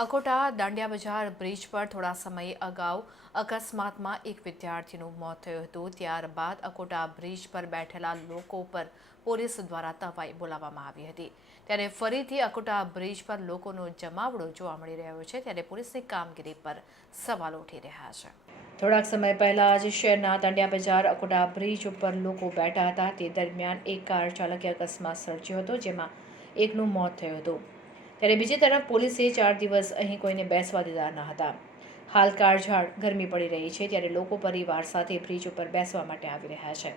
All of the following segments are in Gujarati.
અકોટા દાંડિયા બજાર બ્રિજ પર થોડા સમય અગાઉ અકસ્માતમાં એક વિદ્યાર્થીનું મોત થયું હતું. ત્યારબાદ અકોટા બ્રિજ પર બેઠેલા લોકો પર પોલીસ દ્વારા તવાઈ બોલાવવામાં આવી હતી. ત્યારે ફરીથી અકોટા બ્રિજ પર લોકોનો જમાવડો જોવા મળી રહ્યો છે. ત્યારે પોલીસની કામગીરી પર સવાલ ઉઠી રહ્યા છે. થોડાક સમય પહેલા જ શહેરના દાંડિયા બજાર અકોટા બ્રિજ ઉપર લોકો બેઠા હતા. તે દરમિયાન એક કાર ચાલકે અકસ્માત સર્જ્યો હતો, જેમાં એકનું મોત થયું હતું. ત્યારે બીજી તરફ પોલીસે ચાર દિવસ અહીં કોઈને બેસવા દીધા ન હતા. હાલ કાળઝાળ ગરમી પડી રહી છે ત્યારે લોકો પરિવાર સાથે બ્રિજ ઉપર બેસવા માટે આવી રહ્યા છે.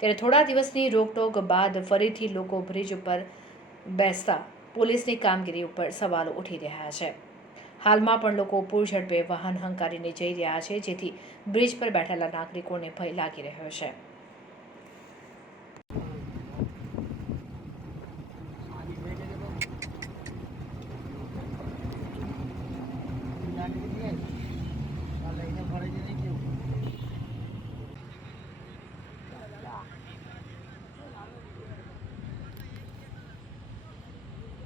ત્યારે થોડા દિવસની રોકટોક બાદ ફરીથી લોકો બ્રિજ ઉપર બેસતા પોલીસની કામગીરી ઉપર સવાલો ઉઠી રહ્યા છે. હાલમાં પણ લોકો પૂર ઝડપે વાહન હંકારીને જઈ રહ્યા છે, જેથી બ્રિજ પર બેઠેલા નાગરિકોને ભય લાગી રહ્યો છે.